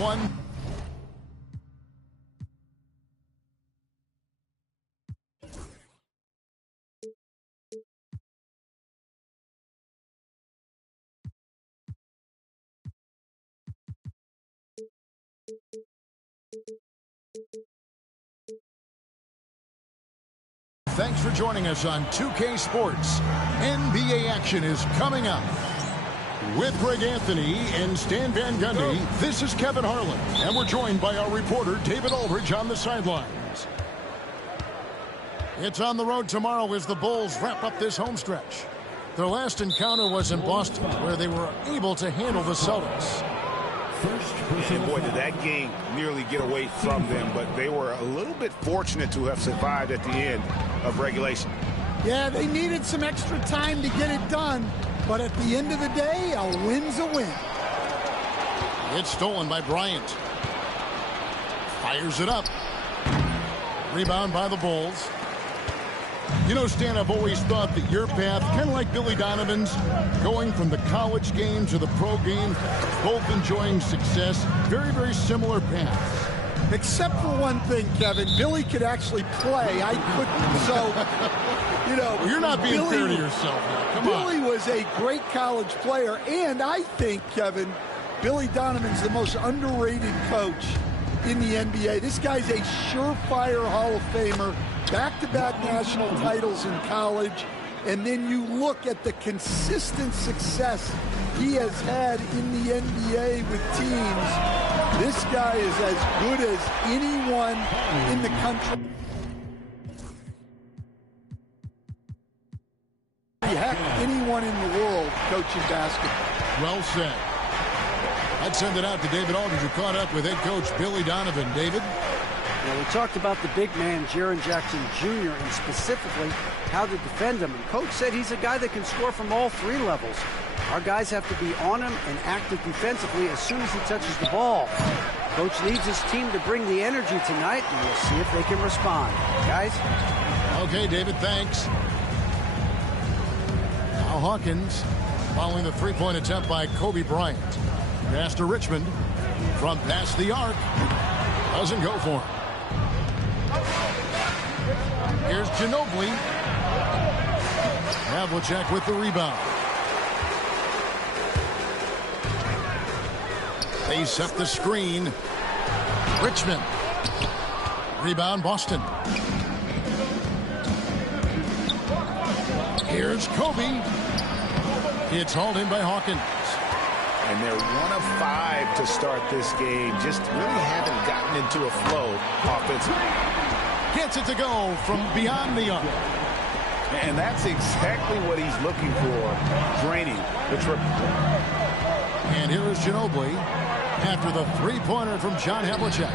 everyone. Thanks for joining us on 2K Sports. NBA action is coming up. With Greg Anthony and Stan Van Gundy, this is Kevin Harlan, and we're joined by our reporter David Aldridge on the sidelines. It's on the road tomorrow as the Bulls wrap up this home stretch. Their last encounter was in Boston, where they were able to handle the Celtics. And boy, did that game nearly get away from them, but they were a little bit fortunate to have survived at the end of regulation. Yeah, they needed some extra time to get it done, but at the end of the day, a win's a win. It's stolen by Bryant. Fires it up. Rebound by the Bulls. You know, Stan, I've always thought that your path, kind of like Billy Donovan's, going from the college game to the pro game, both enjoying success, very, very similar paths. Except for one thing, Kevin, Billy could actually play. I couldn't, so, you know. Well, you're not being fair to yourself now. Come on. Billy was a great college player, and I think, Kevin, Billy Donovan's the most underrated coach in the NBA. This guy's a surefire Hall of Famer, back-to-back national titles in college, and then you look at the consistent success he has had in the NBA with teams. This guy is as good as anyone in the country. Heck, anyone in the world coaching basketball. Well said. I'd send it out to David Aldridge, who caught up with head coach Billy Donovan. David? Well, we talked about the big man, Jaren Jackson Jr., and specifically how to defend him. And Coach said he's a guy that can score from all three levels. Our guys have to be on him and active defensively as soon as he touches the ball. Coach needs his team to bring the energy tonight, and we'll see if they can respond. Guys? Okay, David, thanks. Now Hawkins following the three-point attempt by Kobe Bryant. Pass to Richmond from past the arc. Doesn't go for him. Here's Ginobili. Havlicek with the rebound. They set the screen. Richmond. Rebound Boston. Here's Kobe. It's hauled in by Hawkins. And they're 1 of 5 to start this game. Just really haven't gotten into a flow offensively. Gets it to go from beyond the arc. And that's exactly what he's looking for. Draining the triple. And here is Ginobili after the three-pointer from John Havlicek.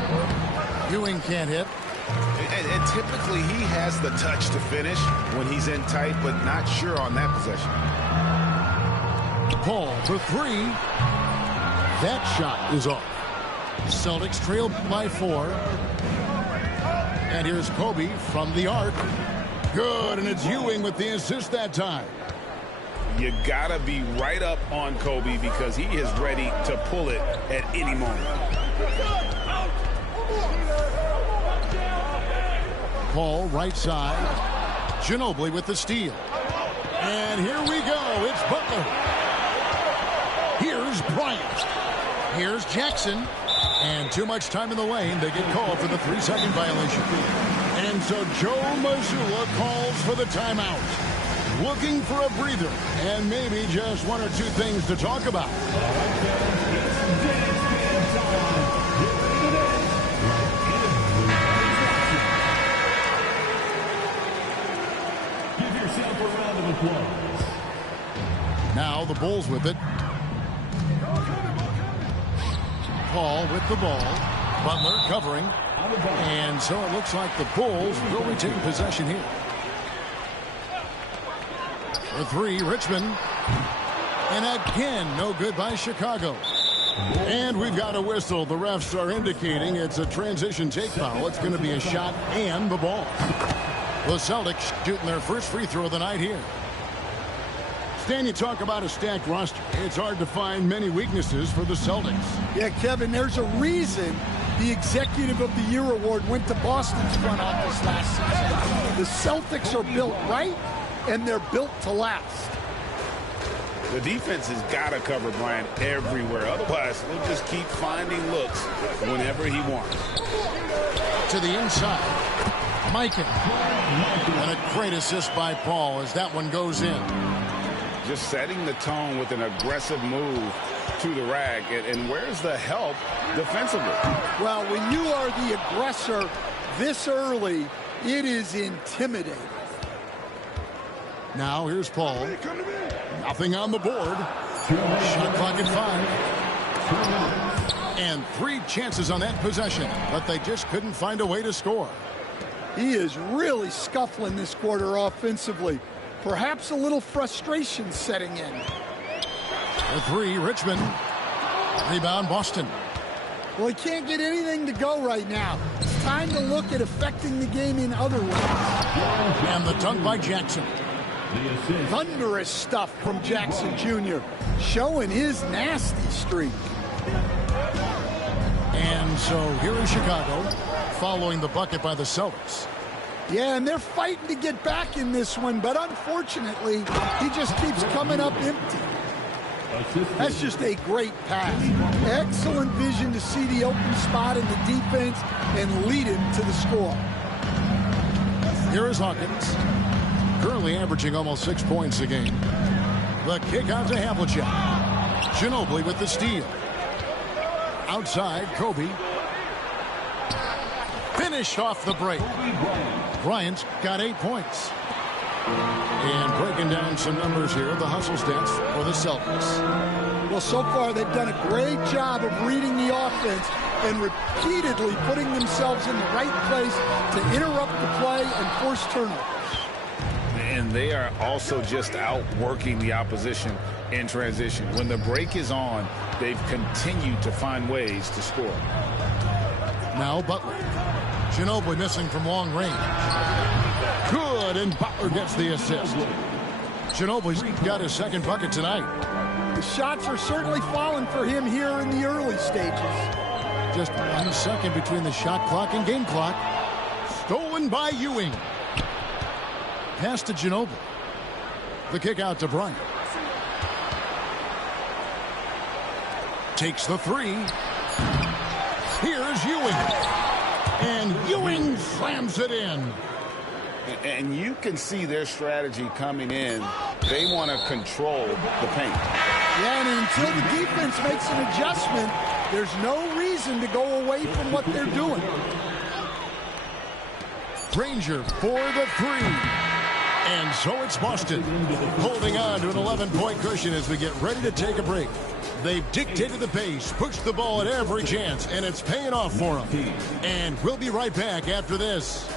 Ewing can't hit. And typically he has the touch to finish when he's in tight, but not sure on that possession. Paul for three. That shot is off. Celtics trail by 4. And here's Kobe from the arc. Good, and it's Ewing with the assist that time. You gotta be right up on Kobe because he is ready to pull it at any moment. Paul right side. Ginobili with the steal. And here we go. It's Butler. Here's Bryant. Here's Jackson. And too much time in the lane. They get called for the 3-second violation. And so Joe Mazzulla calls for the timeout. Looking for a breather. And maybe just 1 or 2 things to talk about. Give yourself a round of applause. Now the Bulls with it. Paul with the ball. Butler covering. And so it looks like the Bulls will retain possession here. For 3, Richmond. And again, no good by Chicago. And we've got a whistle. The refs are indicating it's a transition take foul. It's going to be a shot and the ball. The Celtics shooting their first free throw of the night here. Stan, you talk about a stacked roster. It's hard to find many weaknesses for the Celtics. Yeah, Kevin, there's a reason the Executive of the Year award went to Boston's front office last season. The Celtics are built right, and they're built to last. The defense has got to cover Bryant everywhere. Otherwise, he'll just keep finding looks whenever he wants. To the inside. Mikan. And a great assist by Paul as that one goes in. Just setting the tone with an aggressive move to the rag. And where's the help defensively? Well, when you are the aggressor this early, it is intimidating. Now here's Paul. Nothing on the board. Shot clock at 5. And 3 chances on that possession, but they just couldn't find a way to score. He is really scuffling this quarter offensively. Perhaps a little frustration setting in. The 3, Richmond. Rebound, Boston. Well, he can't get anything to go right now. It's time to look at affecting the game in other ways. And the dunk by Jackson. Thunderous stuff from Jackson Jr., showing his nasty streak. And so here in Chicago, following the bucket by the Celtics. Yeah, and they're fighting to get back in this one, but unfortunately, he just keeps coming up empty. That's just a great pass. Excellent vision to see the open spot in the defense and lead him to the score. Here is Hawkins, currently averaging almost 6 points a game. The kick out to Havlicek. Ginobili with the steal. Outside, Kobe. Finished off the break. Bryant's got 8 points. And breaking down some numbers here, the hustle stats for the Celtics. Well, so far they've done a great job of reading the offense and repeatedly putting themselves in the right place to interrupt the play and force turnovers. And they are also just outworking the opposition in transition. When the break is on, they've continued to find ways to score. Now Butler. Ginobili missing from long range. Good, and Butler gets the assist. Ginobili's got his second bucket tonight. The shots are certainly falling for him here in the early stages. Just 1 second between the shot clock and game clock. Stolen by Ewing. Pass to Ginobili. The kick out to Bryant. Takes the 3. Here's Ewing. And Ewing slams it in. And you can see their strategy coming in. They want to control the paint. Yeah, and until the defense makes an adjustment, there's no reason to go away from what they're doing. Granger for the 3. And so it's Boston holding on to an 11-point cushion as we get ready to take a break. They've dictated the pace, pushed the ball at every chance, and it's paying off for them. And we'll be right back after this.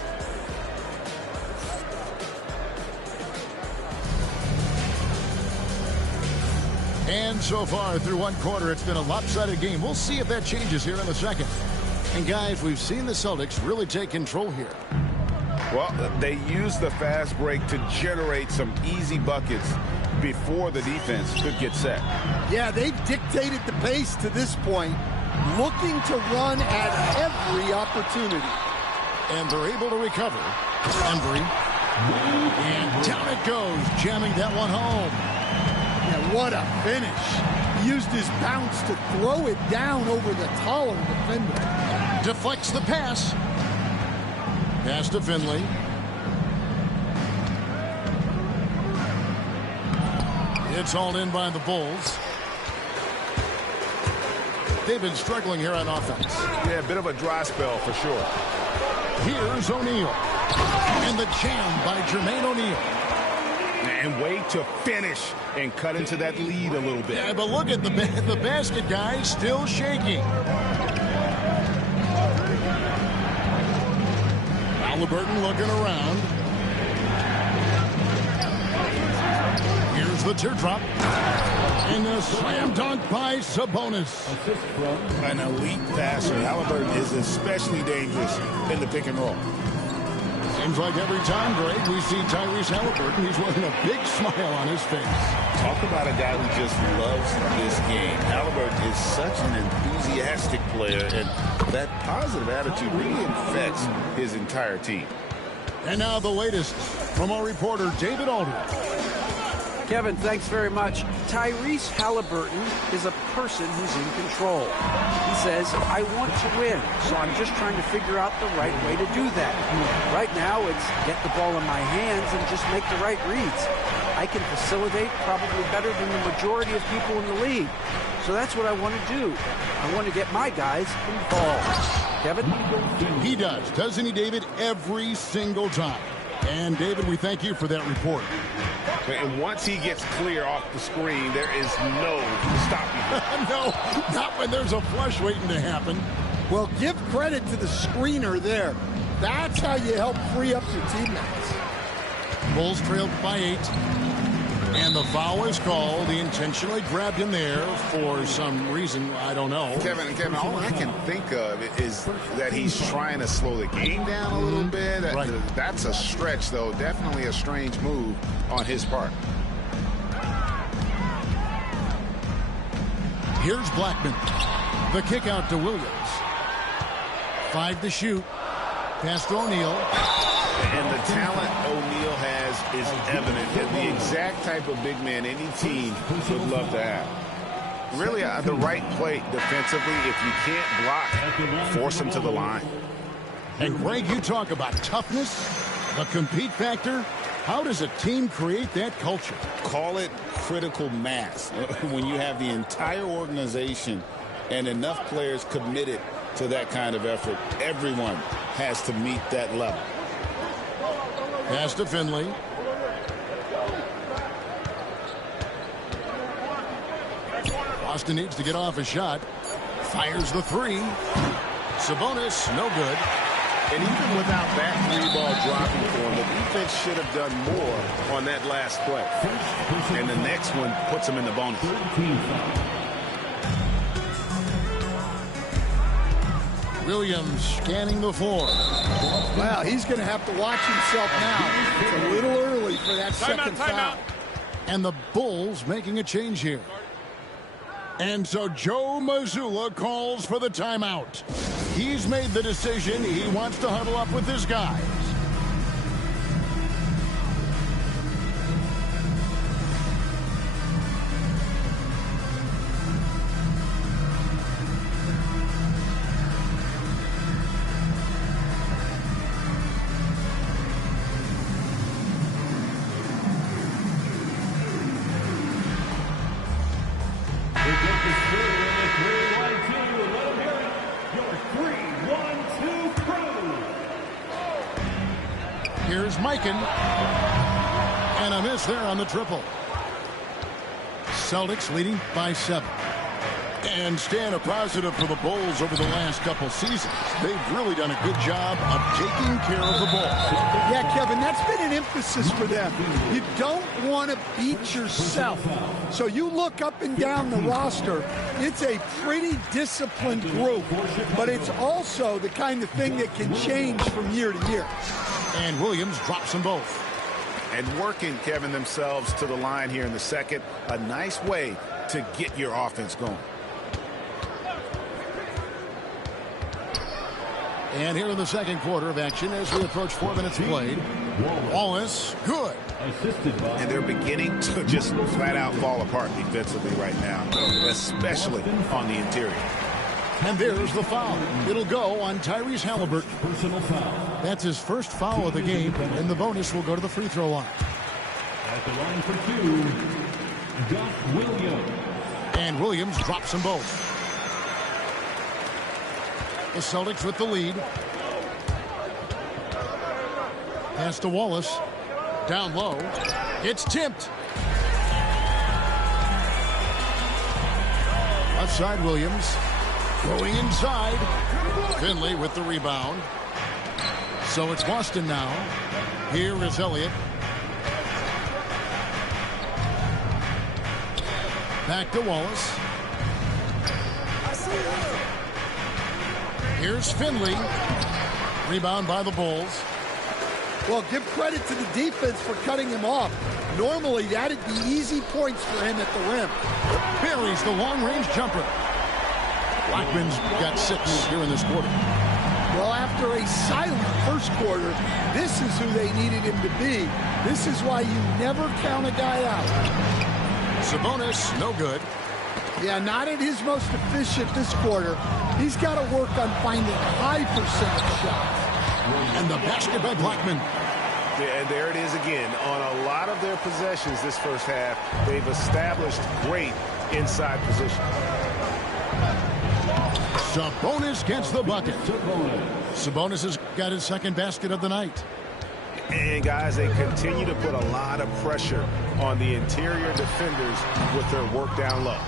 And so far through one quarter, it's been a lopsided game. We'll see if that changes here in the second. And guys, we've seen the Celtics really take control here. Well, they used the fast break to generate some easy buckets before the defense could get set. Yeah, they've dictated the pace to this point, looking to run at every opportunity. And they're able to recover. Embry. And down it goes, jamming that one home. Yeah, what a finish. He used his bounce to throw it down over the taller defender. Deflects the pass. Pass to Finley. It's hauled in by the Bulls. They've been struggling here on offense. Yeah, a bit of a dry spell for sure. Here's O'Neal. And the jam by Jermaine O'Neal. And way to finish and cut into that lead a little bit. Yeah, but look at the basket, guys, still shaking. Halliburton looking around. Here's the teardrop. And a slam dunk by Sabonis. An elite passer. Halliburton is especially dangerous in the pick and roll. Seems like every time, Greg, we see Tyrese Halliburton, he's wearing a big smile on his face. Talk about a guy who just loves this game. Halliburton is such an enthusiastic player, and that positive attitude really infects his entire team. And now the latest from our reporter, David Aldridge. Kevin, thanks very much. Tyrese Halliburton is a person who's in control. He says, I want to win, so I'm just trying to figure out the right way to do that. Right now, it's get the ball in my hands and just make the right reads. I can facilitate probably better than the majority of people in the league. So that's what I want to do. I want to get my guys involved. Kevin? He does, doesn't he, David? Every single time. And, David, we thank you for that report. And once he gets clear off the screen, there is no stopping him. No, not when there's a flush waiting to happen. Well, give credit to the screener there. That's how you help free up your teammates. Bulls trailed by 8. And the foul is called. He intentionally grabbed him there for some reason. I don't know. Kevin, all I can think of is that he's trying to slow the game down a little bit. Right. That's a stretch, though. Definitely a strange move on his part. Here's Blackman. The kick out to Williams. 5 to shoot. Pass to O'Neal. And the talent O'Neal has is evident, and the exact type of big man any team would love to have. Really, the right play defensively. If you can't block, force him to the line. And, Greg, you talk about toughness, the compete factor. How does a team create that culture? Call it critical mass. When you have the entire organization and enough players committed to that kind of effort, everyone has to meet that level. Pass to Finley. Boston needs to get off a shot. Fires the 3. Sabonis, no good. And even without that 3-ball dropping for him, the defense should have done more on that last play. And the next one puts him in the bonus. Williams scanning the floor. Well, he's going to have to watch himself now. It's a little early for that second foul. And the Bulls making a change here. And so Joe Mazzulla calls for the timeout. He's made the decision. He wants to huddle up with his guys. Here's Mikan. And a miss there on the triple. Celtics leading by 7. And staying a positive for the Bulls over the last couple seasons. They've really done a good job of taking care of the ball. Yeah, Kevin, that's been an emphasis for them. You don't want to beat yourself. So you look up and down the roster, it's a pretty disciplined group, but it's also the kind of thing that can change from year to year. And Williams drops them both. And working, Kevin, themselves to the line here in the second. A nice way to get your offense going. And here in the second quarter of action as we approach 4 minutes played. Wallace, good. And they're beginning to just flat out fall apart defensively right now, especially on the interior. And there's the foul. It'll go on Tyrese Halliburton. Personal foul. That's his first foul of the game, and the bonus will go to the free throw line. At the line for 2, Doc Williams. And Williams drops them both. The Celtics with the lead. Pass to Wallace. Down low. It's tipped. Left side Williams. Going inside. Finley with the rebound. So it's Boston now. Here is Elliott. Back to Wallace. Here's Finley. Rebound by the Bulls. Well, give credit to the defense for cutting him off. Normally, that'd be easy points for him at the rim. Buries the long-range jumper. Blackman's got 6 here in this quarter. Well, after a silent first quarter, this is who they needed him to be. This is why you never count a guy out. Sabonis, no good. Yeah, not at his most efficient this quarter. He's got to work on finding high percentage shots. And the basket by Blackman. Yeah, and there it is again. On a lot of their possessions this first half, they've established great inside position. Sabonis gets the bucket. Sabonis has got his second basket of the night. And, guys, they continue to put a lot of pressure on the interior defenders with their work down low.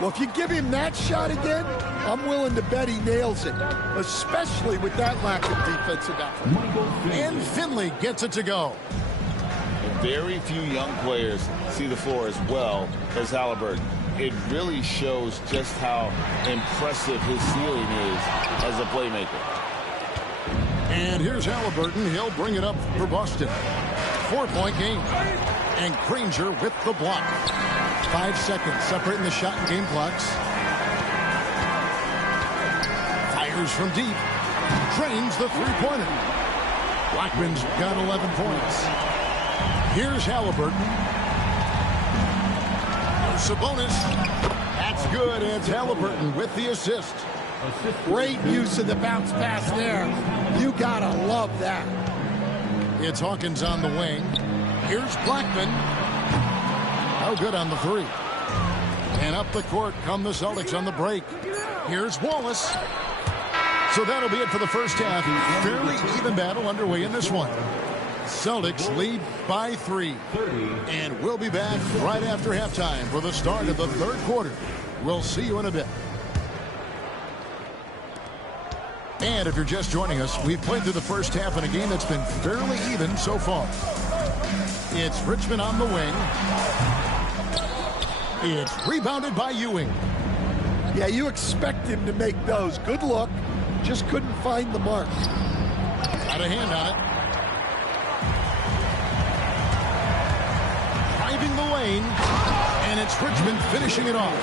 Well, if you give him that shot again, I'm willing to bet he nails it, especially with that lack of defensive effort. And Finley gets it to go. Very few young players see the floor as well as Halliburton. It really shows just how impressive his ceiling is as a playmaker. And here's Halliburton. He'll bring it up for Boston. 4-point game. And Granger with the block. 5 seconds separating the shot and game clocks. Fires from deep. Drains the three-pointer. Blackman's got 11 points. Here's Halliburton. Sabonis. That's good. It's Halliburton with the assist. Great use of the bounce pass there. You gotta love that. It's Hawkins on the wing. Here's Blackman. No good on the three. And up the court come the Celtics on the break. Here's Wallace. So that'll be it for the first half. Fairly even battle underway in this one. Celtics lead by 3. And we'll be back right after halftime for the start of the third quarter. We'll see you in a bit. And if you're just joining us, we've played through the first half in a game that's been fairly even so far. It's Richmond on the wing. It's rebounded by Ewing. Yeah, you expect him to make those. Good look. Just couldn't find the mark. Got a hand on it. Driving the lane. And it's Richmond finishing it off.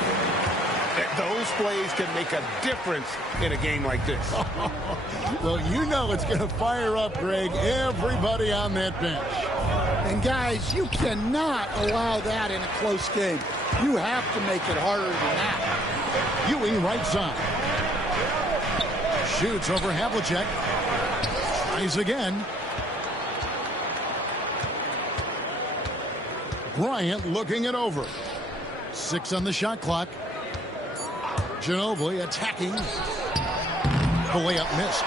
Those plays can make a difference in a game like this. Well, you know it's going to fire up, Greg, everybody on that bench. And, guys, you cannot allow that in a close game. You have to make it harder than that. Ewing right side. Shoots over Havlicek. Tries again. Bryant looking it over. 6 on the shot clock. Ginobili attacking. The layup missed.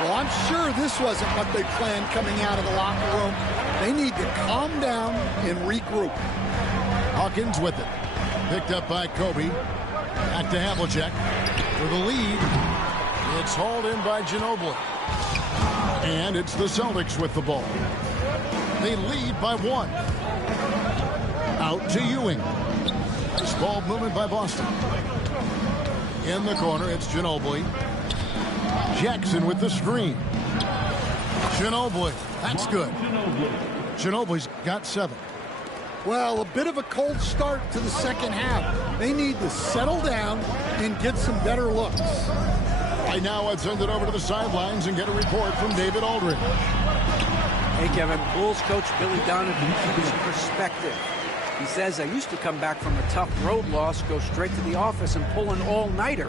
Well, I'm sure this wasn't what they planned coming out of the locker room. They need to calm down and regroup. Hawkins with it. Picked up by Kobe. Back to Havlicek. For the lead. It's hauled in by Ginobili. And it's the Celtics with the ball. They lead by 1. Out to Ewing. Nice ball movement by Boston. In the corner, it's Ginobili. Jackson with the screen. Ginobili. That's good. Ginobili's got 7. Well, a bit of a cold start to the second half. They need to settle down and get some better looks. Right now, I'd send it over to the sidelines and get a report from David Aldridge. Hey, Kevin. Bulls coach Billy Donovan keeps perspective. He says, I used to come back from a tough road loss, go straight to the office and pull an all-nighter,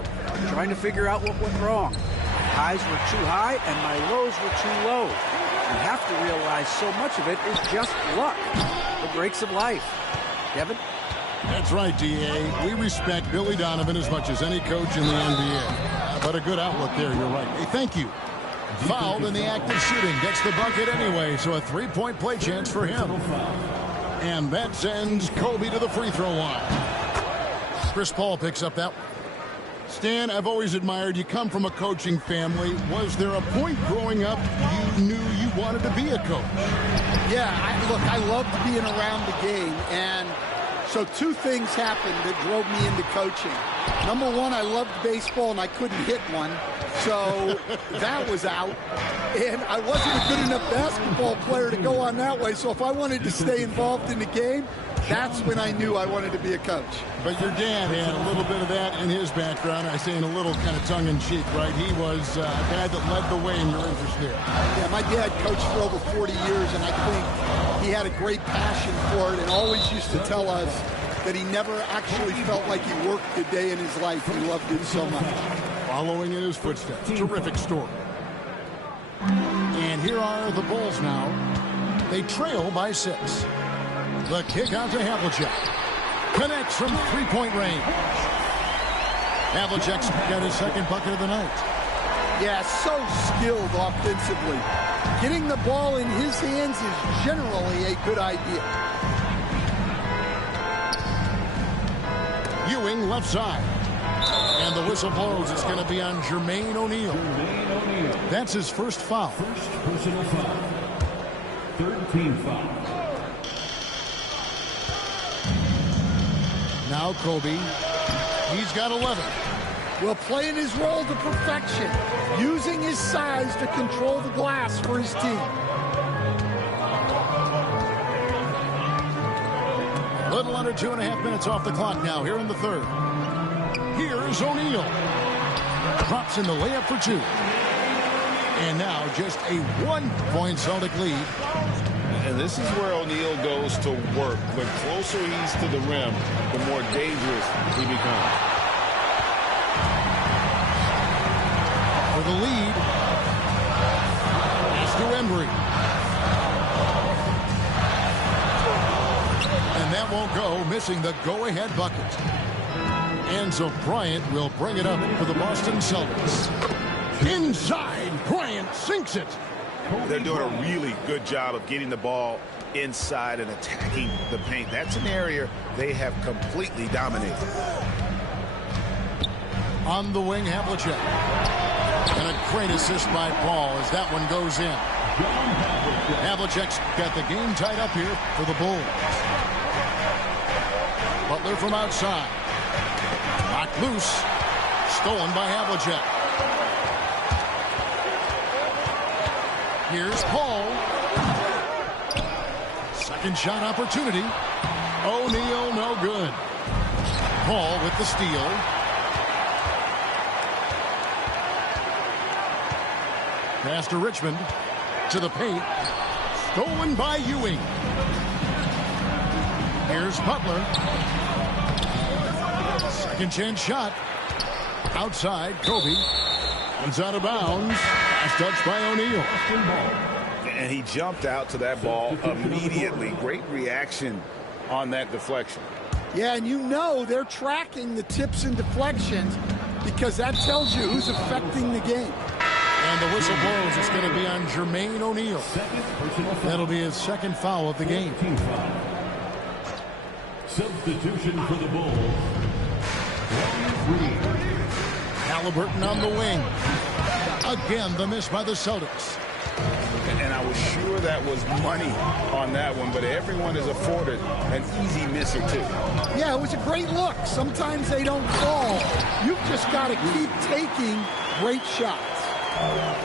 trying to figure out what went wrong. My highs were too high and my lows were too low. You have to realize so much of it is just luck. The breaks of life. Kevin? That's right, D.A. We respect Billy Donovan as much as any coach in the NBA. But a good outlook there, you're right. Hey, thank you. Fouled in the act of shooting. Gets the bucket anyway, so a 3-point play chance for him. And that sends Kobe to the free throw line. Chris Paul picks up that one. Stan, I've always admired you. Come from a coaching family. Was there a point growing up you knew you wanted to be a coach? Yeah, I loved being around the game. And so 2 things happened that drove me into coaching. Number 1, I loved baseball and I couldn't hit one. So that was out. And I wasn't a good enough basketball player to go on that way. So if I wanted to stay involved in the game, that's when I knew I wanted to be a coach. But your dad had a little bit of that in his background. I say in a little kind of tongue-in-cheek, right? He was a guy that led the way in your interest there. Yeah, my dad coached for over 40 years, and I think he had a great passion for it and always used to tell us that he never actually felt like he worked a day in his life. He loved it so much. Following in his footsteps. Terrific story. And here are the Bulls now. They trail by 6. The kick out to Havlicek. Connects from three-point range. Havlicek's got his second bucket of the night. Yeah, so skilled offensively. Getting the ball in his hands is generally a good idea. Ewing left side. And the whistle blows. It's going to be on Jermaine O'Neal. That's his first foul. First personal foul. Third team foul. Now Kobe. He's got 11. Well, playing his role to perfection. Using his size to control the glass for his team. Little under 2.5 minutes off the clock now here in the third. Here's O'Neal. Drops in the layup for 2. And now just a 1-point Celtic lead. And this is where O'Neal goes to work. The closer he's to the rim, the more dangerous he becomes. For the lead, pass to Embry. And that won't go, missing the go-ahead bucket. And so Bryant will bring it up for the Boston Celtics. Inside, Bryant sinks it. They're doing a really good job of getting the ball inside and attacking the paint. That's an area they have completely dominated. On the wing, Havlicek. And a great assist by Paul as that one goes in. Havlicek's got the game tied up here for the Bulls. Butler from outside. Knocked loose. Stolen by Havlicek. Here's Paul. Second shot opportunity. O'Neal, no good. Paul with the steal. Pass to Richmond. To the paint. Stolen by Ewing. Here's Butler. Second chance shot. Outside, Kobe. Comes out of bounds. Last touch by O'Neal. And he jumped out to that ball immediately. Great reaction on that deflection. Yeah, and you know they're tracking the tips and deflections because that tells you who's affecting the game. And the whistle blows. It's going to be on Jermaine O'Neal. That'll be his second foul of the game. Substitution for the Bulls. Halliburton on the wing. Again, the miss by the Celtics. And I was sure that was money on that one, but everyone is afforded an easy miss or two. Yeah, it was a great look. Sometimes they don't fall. You've just got to keep taking great shots.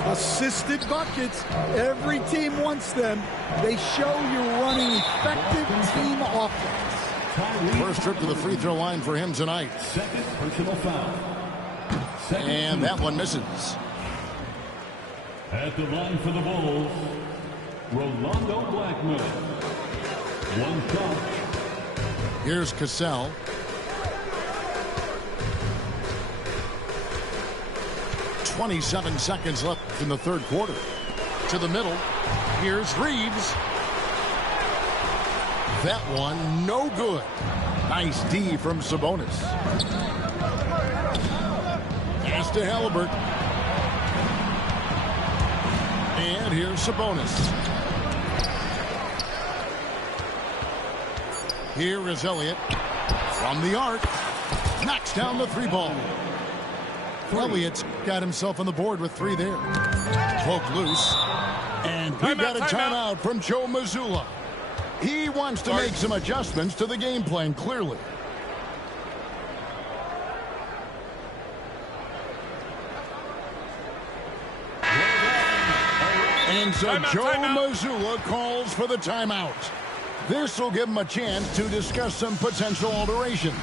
Assisted buckets. Every team wants them. They show you're running effective team offense. First trip to the free throw line for him tonight. Second personal foul. And that one misses. At the line for the Bulls, Rolando Blackman. One shot. Here's Cassell. .27 seconds left in the third quarter. To the middle. Here's Reeves. That one, no good. Nice D from Sabonis. Pass to Halliburton. And here's Sabonis. Here is Elliott. From the arc. Knocks down the three ball. Elliott's got himself on the board with 3 there. Poke loose. And we got a timeout from Joe Mazzulla. He wants to make some adjustments to the game plan, clearly. And so Joe Mazzulla calls for the timeout. This will give him a chance to discuss some potential alterations.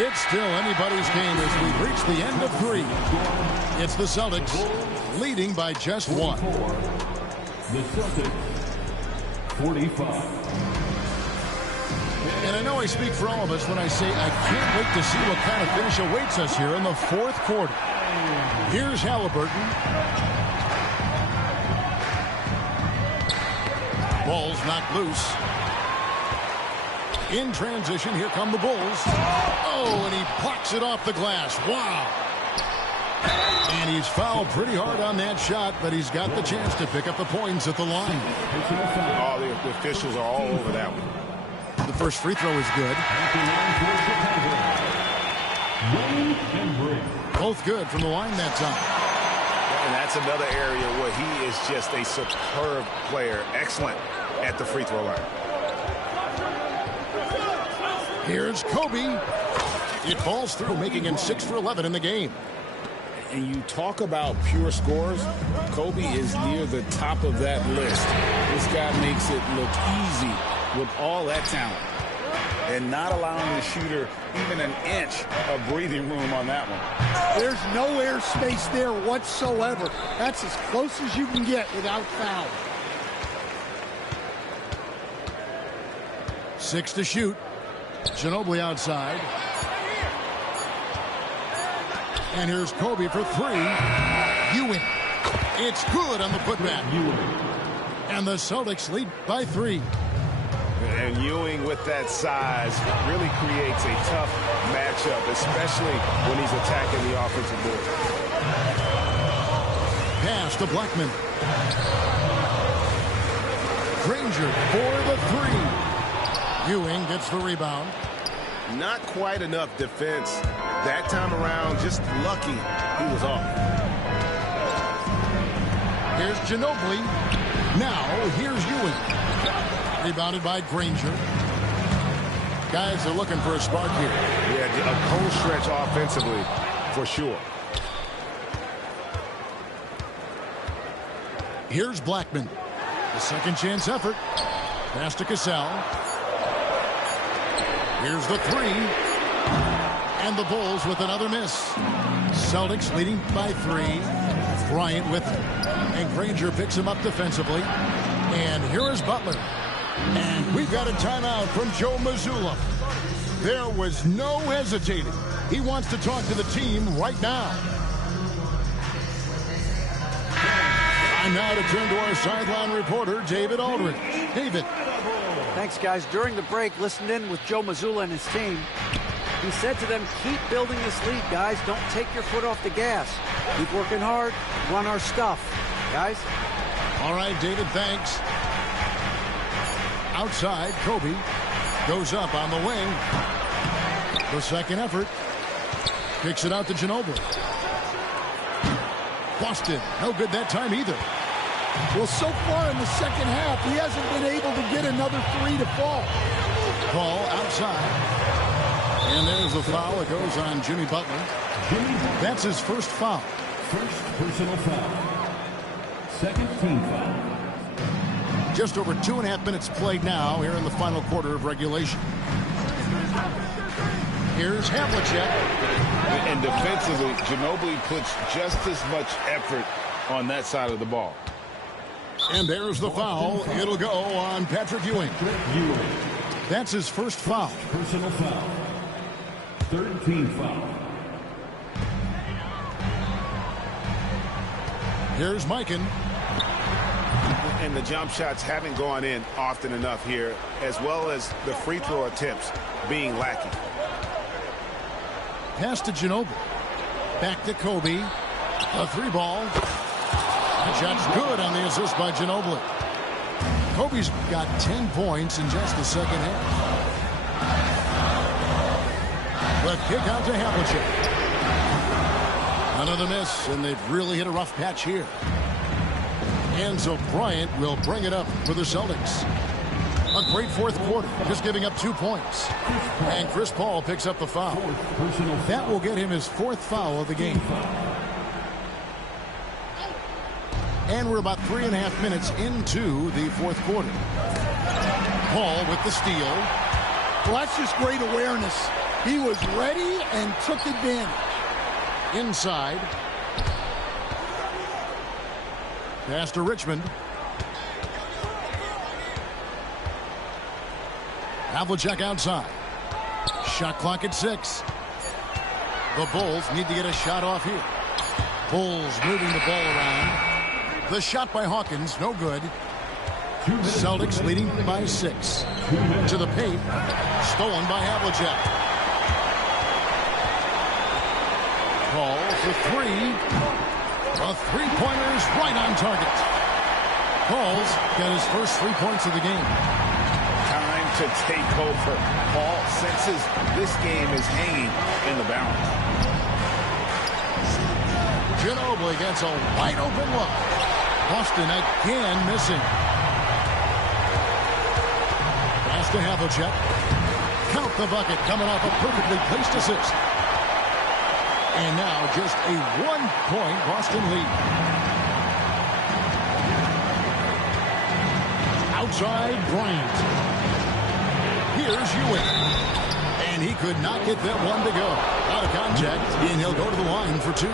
It's still anybody's game as we reach the end of 3. It's the Celtics leading by just 1. The Celtics, 45. And I know I speak for all of us when I say I can't wait to see what kind of finish awaits us here in the 4th quarter. Here's Halliburton. Ball's knocked loose. In transition, here come the Bulls. Oh, and he plucks it off the glass. Wow. And he's fouled pretty hard on that shot, but he's got the chance to pick up the points at the line. Oh, the officials are all over that one. The first free throw is good. Both good from the line that time. And that's another area where he is just a superb player. Excellent at the free throw line. Here's Kobe. It falls through, making him 6 for 11 in the game. And you talk about pure scores, Kobe is near the top of that list. This guy makes it look easy with all that talent and not allowing the shooter even an inch of breathing room on that one. There's no air space there whatsoever. That's as close as you can get without foul. 6 to shoot. Ginobili outside. And here's Kobe for 3. Ewing. It's good on the putback. And the Celtics lead by 3. And Ewing with that size really creates a tough matchup, especially when he's attacking the offensive board. Pass to Blackman. Granger for the 3. Ewing gets the rebound. Not quite enough defense that time around. Just lucky he was off. Here's Ginobili. Now here's Ewing. Rebounded by Granger. Guys are looking for a spark here. Yeah, a cold stretch offensively for sure. Here's Blackman. The second chance effort. Pass to Cassell. Here's the 3. And the Bulls with another miss. Celtics leading by 3. Bryant with him. And Granger picks him up defensively. And here is Butler. And we've got a timeout from Joe Mazzulla. There was no hesitating. He wants to talk to the team right now. Time now to turn to our sideline reporter, David Aldridge. David. Thanks, guys. During the break, listened in with Joe Mazzulla and his team. He said to them, keep building this lead, guys. Don't take your foot off the gas. Keep working hard. Run our stuff. Guys? All right, David, thanks. Outside, Kobe goes up on the wing. The second effort. Kicks it out to Ginobili. Boston, no good that time either. Well, so far in the second half, he hasn't been able to get another 3 to fall. Ball outside. And there's the foul. It goes on Jimmy Butler. That's his first foul. First personal foul. Second team foul. Just over 2.5 minutes played now here in the final quarter of regulation. Here's Havlicek. And defensively, Ginobili puts just as much effort on that side of the ball. And there's the foul. It'll go on Patrick Ewing. That's his first foul. Personal foul. Third team foul. Here's Mikan. And the jump shots haven't gone in often enough here, as well as the free throw attempts being lacking. Pass to Ginobili. Back to Kobe. A three ball. That shot's good on the assist by Ginobili. Kobe's got 10 points in just the second half. The kick out to Havlicek. Another miss, and they've really hit a rough patch here. And so Bryant will bring it up for the Celtics. A great fourth quarter, just giving up 2 points. And Chris Paul picks up the foul. That will get him his 4th foul of the game. And we're about 3.5 minutes into the fourth quarter. Paul with the steal. Well, that's just great awareness. He was ready and took advantage. Inside. Pass to Richmond. Havlicek outside. Shot clock at 6. The Bulls need to get a shot off here. Bulls moving the ball around. The shot by Hawkins, no good. Celtics leading by 6. To the paint. Stolen by Havlicek. Paul for 3. The three-pointer's right on target. Paul's got his first 3 points of the game. Time to take over. Paul senses this game is hanging in the balance. Ginobili gets a wide-open look. Boston again missing. Pass to Havlicek. Count the bucket coming off a perfectly placed assist. And now just a 1-point Boston lead. Outside Bryant. Here's Ewing. And he could not get that one to go. Out of contact, and he'll go to the line for 2.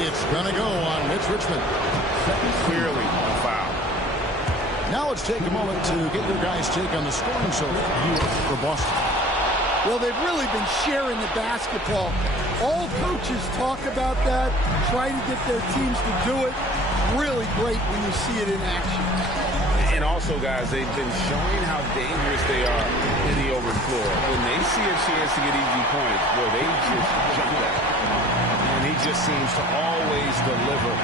It's going to go on Mitch Richmond. Clearly a foul. Now let's take a moment to get your guys' take on the scoring so far for Boston. Well, they've really been sharing the basketball. All coaches talk about that, try to get their teams to do it. Really great when you see it in action. And also, guys, they've been showing how dangerous they are in the open floor. When they see a chance to get easy points, well, they just jump at it. And he just seems to always deliver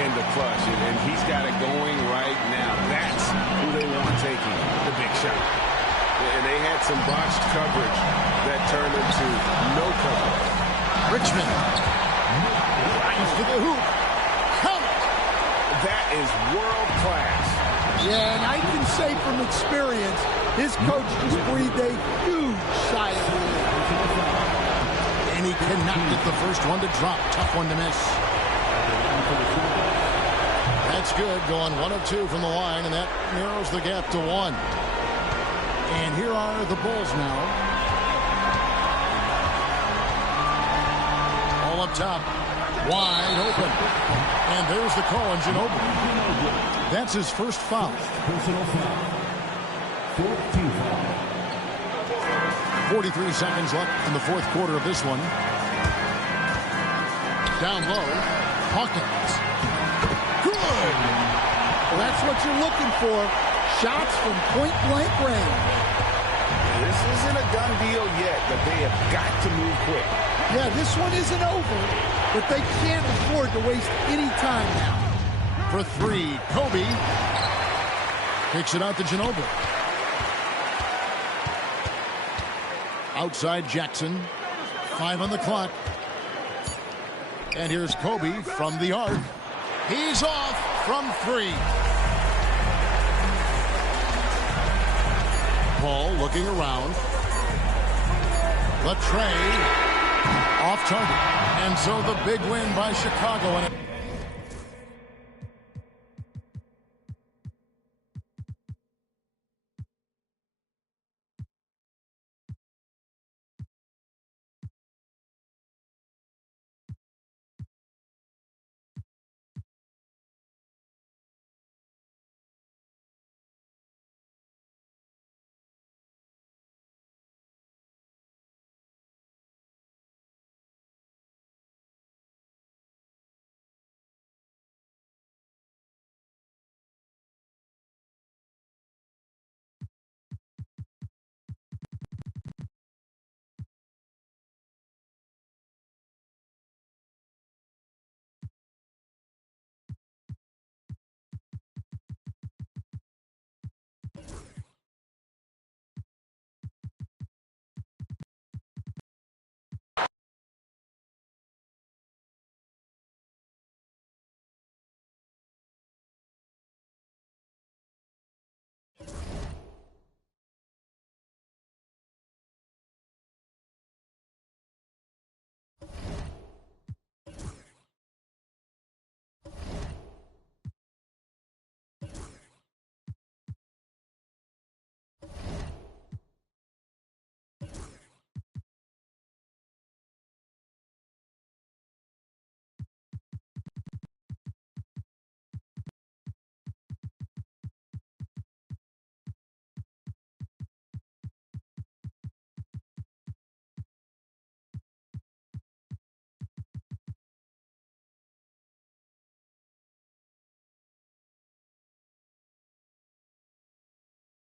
in the clutch. And he's got it going right now. That's who they want taking the big shot. And they had some botched coverage that turned into no coverage. Richmond. Drives to the hoop. Count it. That is world class. Yeah, and I can say from experience, his coach just breathed a huge sigh of relief. And he cannot get the first one to drop. Tough one to miss. That's good. Going 1 of 2 from the line, and that narrows the gap to 1. And here are the Bulls now. All up top. Wide open. And there's the call on Ginobili. That's his first foul. Personal foul. 14 foul. 43 seconds left in the fourth quarter of this one. Down low. Hawkins. Good. Well, that's what you're looking for. Shots from point-blank range. This isn't a done deal yet, but they have got to move quick. Yeah, this one isn't over, but they can't afford to waste any time now. For 3, Kobe. Kicks it out to Ginobili. Outside Jackson. 5 on the clock. And here's Kobe from the arc. He's off from 3. Paul looking around. The tray off target. And so the big win by Chicago. And